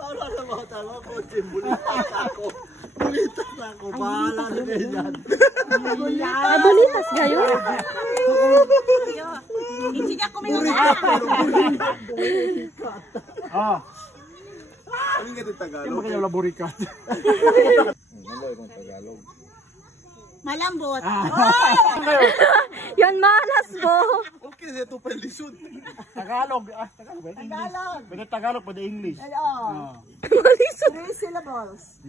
Wala na mga tama ko, bulitas ako. Bulitas ako, bahala na kayo dyan. Bulitas kayo? Hindi niya kumingon. Ano nga din Tagalog? Hindi mo kayo laborikat. Ano yung Tagalog? Malambot. Yan malas mo. Okay, ito pa yung lisod. Tagalog. Tagalog. Tagalog. Pwede Tagalog, pwede English. Oo. Malisod. 3 syllables.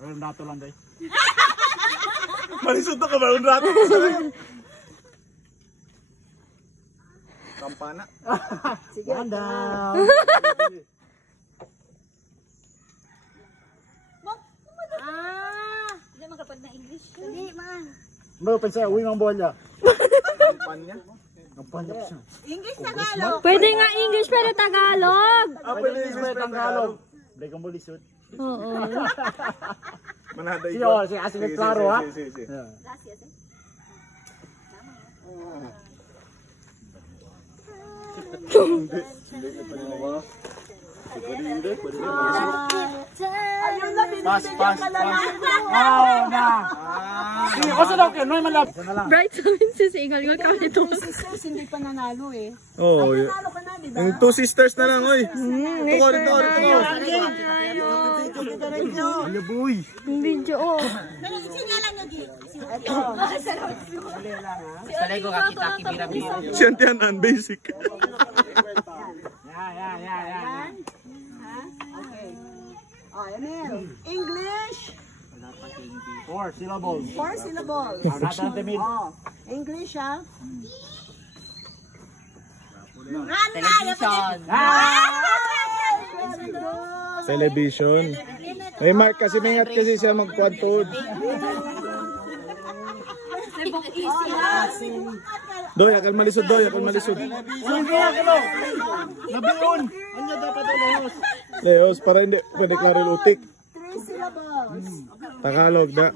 Pero nato lang day. Malisod na ka ba? Un rato. Kampana. Sige. Hindi magkapag na English. Hindi man. Bro, pensay, uwi ng bola. Kampanya. Kampanya siya. English Tagalog. Pwede nga English pero Tagalog. Pwede English pa Tagalog. Break ang bulisod. Oo. Manada Sige, oh, sige, sige, klaro ha. Sige. Gracias. Ayun na, binibigyan ka lang. Na. Sige, kasi daw kayo, may malapit. Bright sabihin si Singal nga kami ito. Sisters, hindi pa nanalo eh. Oh, Nanalo ka na, di ba? yung two sisters na lang, oy. Tuko. Ay, boy. Yung video oh. Singalan nyo, G. Salay ko kakita kibira-bira. Siyantianan, basic. Yan. Okay. Oh, Emil. English. 4 syllables. 4 syllables. Nato ang timid. Oh, English ha. Television. Television. May mark kasi, may ingat kasi siya magquad-pod. Doy, akal malisod, Doy, akal malisod. Nabiyon. Ano dapat ang lehos? Leos, para hindi pwede klaro utik. 3 syllables. Tagalog na.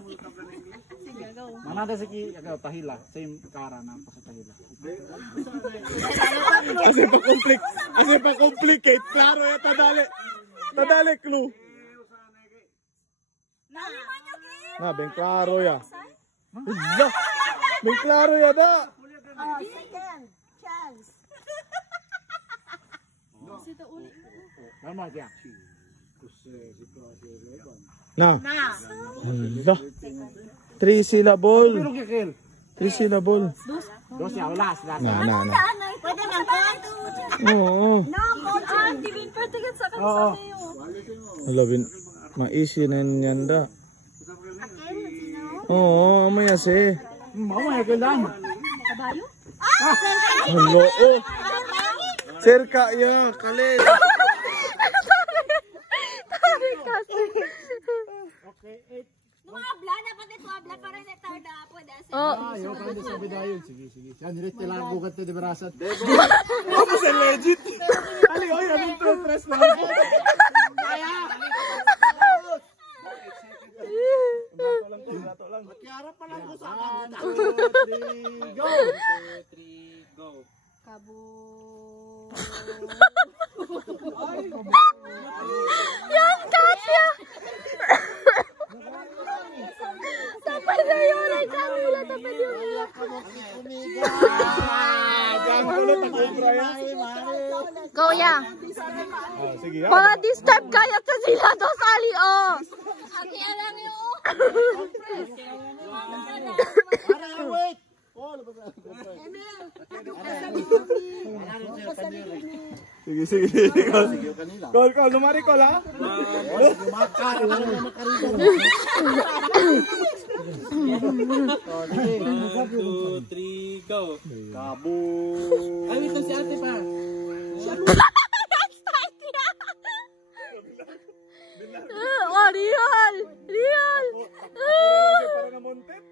Manada si Tahila. Same kara na pa sa Tahila. Kasi pa complicate. Klaro ya, tadali clue. Na, ben klaro ya. Hala, ben klaro ya da. Second chance. Tama siya. Na. Hala. 3 syllable. 3 syllable. Dos niya, last. Na. Pwede ba ito? Oo. No, coaching. Hindi rin partigat sa kansa niyo. Hala, ma-easy na yan da. Oo, may ase. Mama, ya lang. Kabayo? Hello, oh. Cerca ya, kalit. Okay, 8. Habla na pati ito. Habla para na tarda po. Oh. Ayaw ka na sa bidayon. Sige. Siya, nirit nila ang bukat to di barasat. Ano sa legit? Ali, oy, anong to? Press na. Rato lang. Kiara pa lang ko sa akin. 1, 2, 3, go. Kabo. Yan, Katya! Tapos na yun. Ay, kamula. Tapos yun. Go, ya. Sige, Para disturb kaya sa sila to, Sally, oh. Kaya lang yun. Wait. Sige. Call, lumari call ha? Lumakar, wala na makarito. 1, 2, 3, go. Kabo. Ay, ito si ate pa. Oh, real. Para na montet.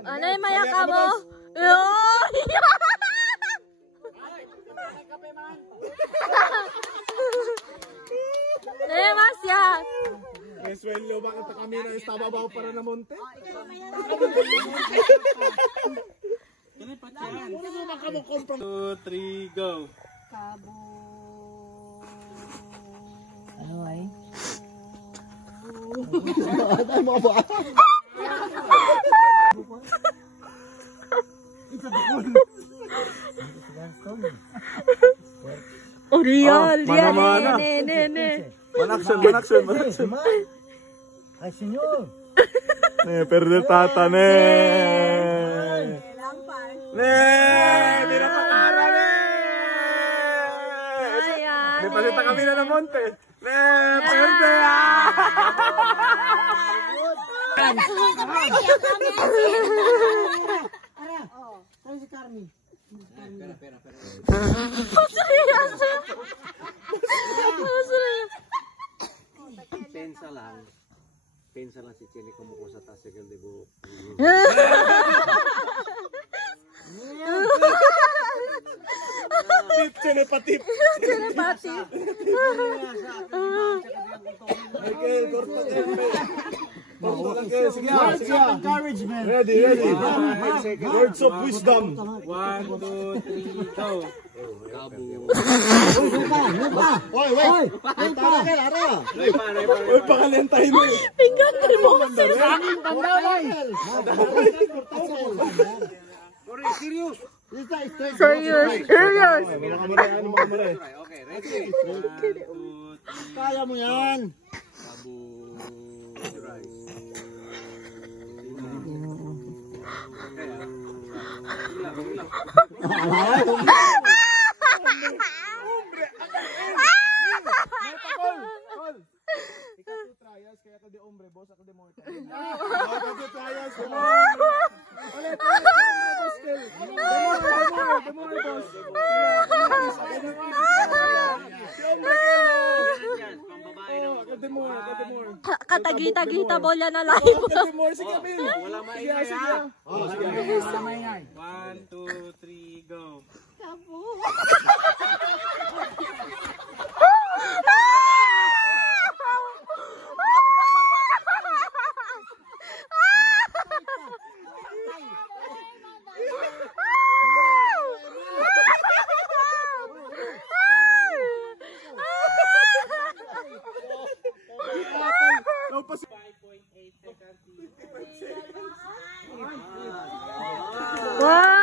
Ano yung maya ka mo? Mas yan. Resuello, bakit kami na istababaw para na monte? Lipat yan. 2, 3, go. Kabo. Ano ay? Ay, mga ba? Oh, real. Oh, mana-mana. Ne. Manaksyon. Ay, senyor. Perder tata, ne. Ne, mira pa para, ne. Ayan. Ne, palita kami na ng monte. Ne, pagante. Tayo si Carmi. Pensa lang si Chene kumuko sa tasikal de buhok. Tip, Chene patip. Telepathy. Okay, korto tempe. Sige, Words of encouragement. Ready. Words of wisdom. 1, 2, 3, go. Oy, wait. Oy, pakaliantahin mo. Pinggan ka mo. Serious. Serious. Mga mare. Okay, ready? 1, 2, 3, Kaya mo yan. Katagita-gita bola na live. Wala maingay ha. Wala maingay. 1, 2, 3, go. Wow!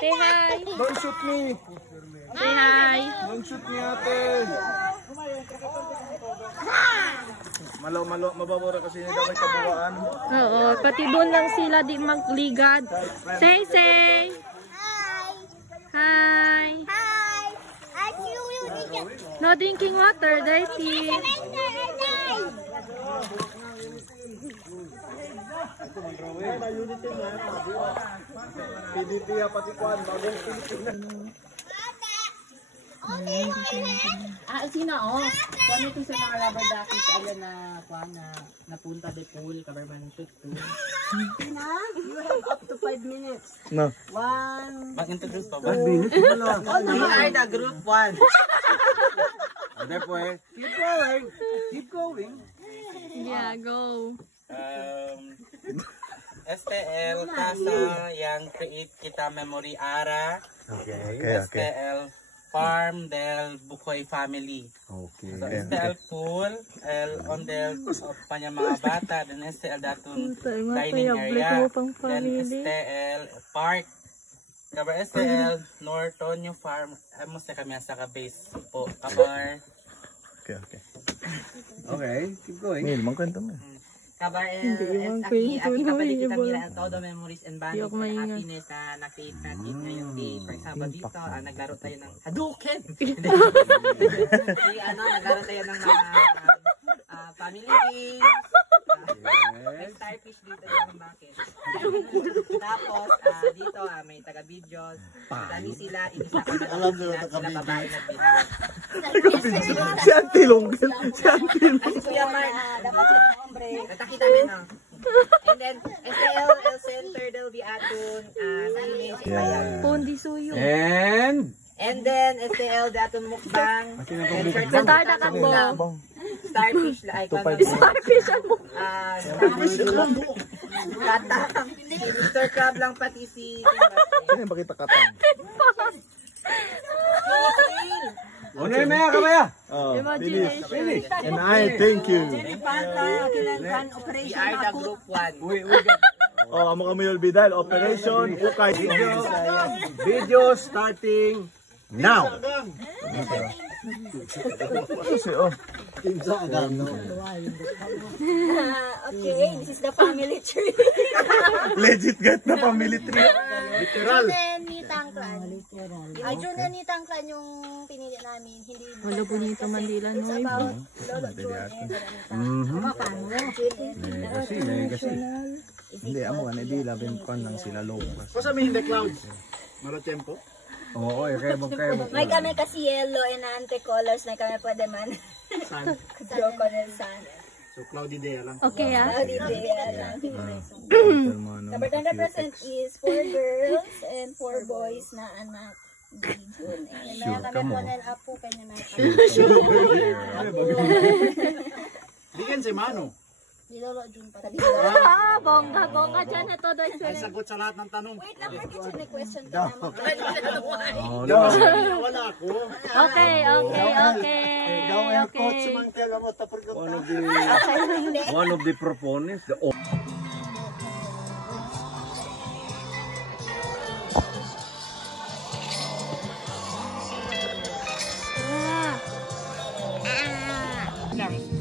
Say hi. Don't shoot me. Say hi. Don't shoot me, ate. Malo, mababura kasi hindi daw may kabuwaan. Oo, pati doon lang sila di magligad. Say. Hi. No drinking water, dirty. PDP pati kuan bagong Pilipinas. Sino Kung ito sa mga rubber duckies, ayan na, napunta de pool, kabarman shoot pool. You have up to 5 minutes. No. 1. Mag-introduce pa ba? We are the group 1. Después. Keep going. Yeah, go. STL Casa yang create kita memory ara. Okay. STL Farm del Bukoy family. Okay. So STL pool, on del panya mga bata, then STL datun dining area, then STL park. Kabar STL Nortonio Farm, amos na kami sa ka-base po. Kabar Okay, keep going. Mil, magkwento mo. Kabar Hindi aki ko kapalik kita na mila ang todo memories and Hindi ako bonding and maingay. happiness na nakita natin ngayong day. For example dito, naglaro tayo ng Hadouken! Naglaro tayo ng family games. May starfish dito yung bucket. Tapos dito may taga-videos. Dami sila, igisa ko na lang sila babae nag-video. Si Auntie Longgel. Ay, si Kuya Mark, dapat siya ng hombre. Natakita mo no? And then, STL Center, they'll be atun image. Pondi suyo. And then, STL datun mukbang. Katada ka po. Starfish, like, Starfish ang mukha. Katang. Si Mr. Crab lang pati si... Sino yung bakit katang? Ano yung maya kamaya? Imagination. And I thank you. Si Arda Group 1. Oh, amo kami yung bidal. Operation Ukay video starting now. Okay, this is the family tree. Legit get na family tree. Literal. Junen ni Tangklan. Ay, Junen ni Tangklan yung pinili namin. Hindi Wala bonito Mandila It's no. about Lolo Junen. Kasi. Hindi, amo nga, hindi labing kon lang sila low. Kung sabihin the clouds? Maro tempo? Oo, kaya kayo. May kami kasi yellow and ante colors na kami pwede man. Sun. Draw ko ng sun. So cloudy day lang. Okay ah. Cloudy day. Number 10% is 4 girls and 4 boys na anak. Maya kami po ng apo kanya na. Digan si Mano. Ni Lolo Jun pa. Ah, bongga dyan na to. Ay sagot sa lahat ng tanong. Wait lang, bakit siya may question ka naman? Wala ako. Okay. One of the proponents, the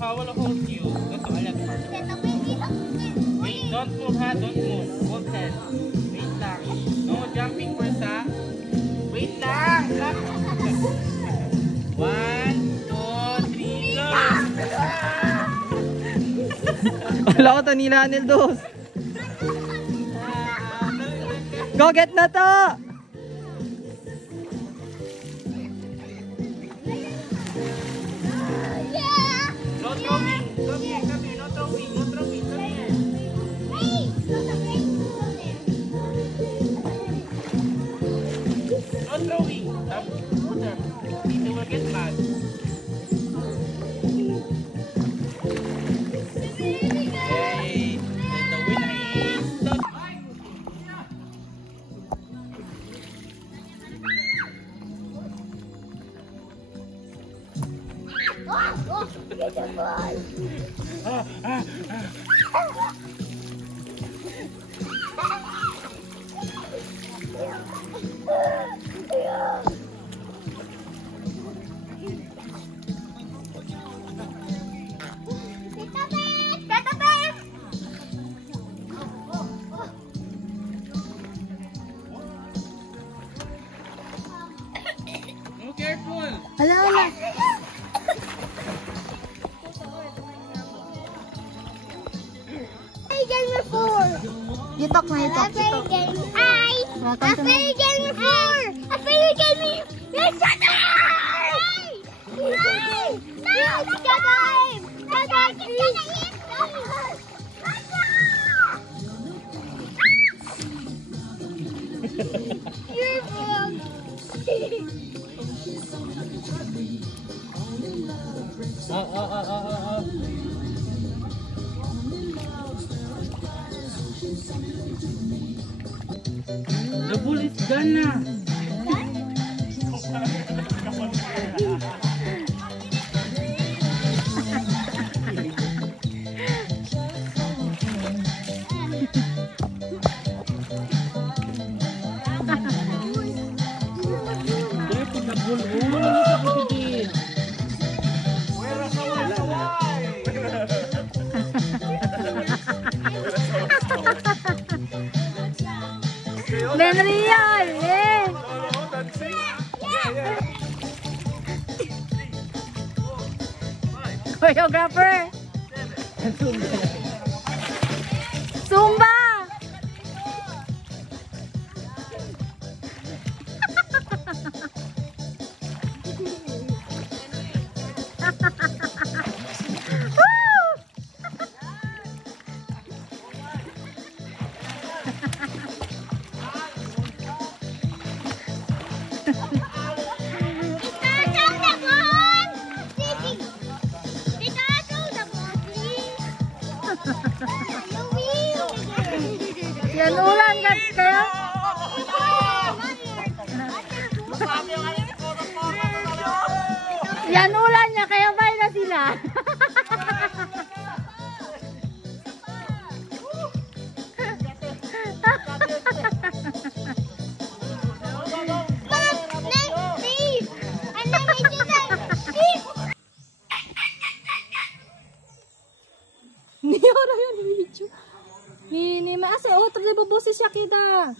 How will I hold you? Go to Alat Park. Wait, don't move ha, don't move. Hold hand. Wait lang. No jumping first ha. Wait lang. 1, 2, 3, go! Wala ko to nila Anil Dos. Go get na to! No throwing. Come here. No throwing. Come here. No throwing. They will get mad. Okay. And the winner is the... Oh, careful. Hala. You talk na, you talk. I played game before. I played game before. Let's go! No! Let's go! The bull is done na. Careful the bull. Oh, hindi Benrial, eh. Choreographer. Zumba. Yan ulan ka kaya. Yan ulan niya kaya bay na sila. Ni ora yan video. Ni asa otro de bobo si Shakita.